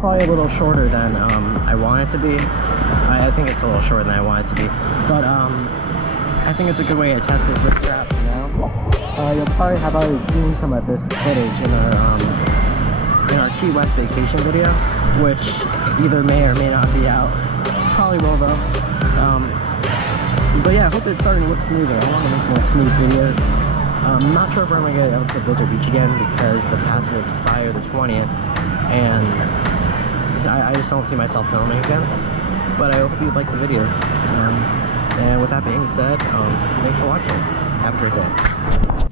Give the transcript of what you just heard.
probably a little shorter than I want it to be. I think it's a little shorter than I want it to be, but I think it's a good way to test this craft now. You'll probably have already seen some of this footage in our Key West vacation video, which either may or may not be out. Probably will though. But yeah, I hope it's starting to look smoother. I want to make more smooth videos. I'm not sure if we're going to get out to Blizzard Beach again because the passes expire the 20th, and I just don't see myself filming again. But I hope you liked the video. And with that being said, thanks for watching. Have a great day.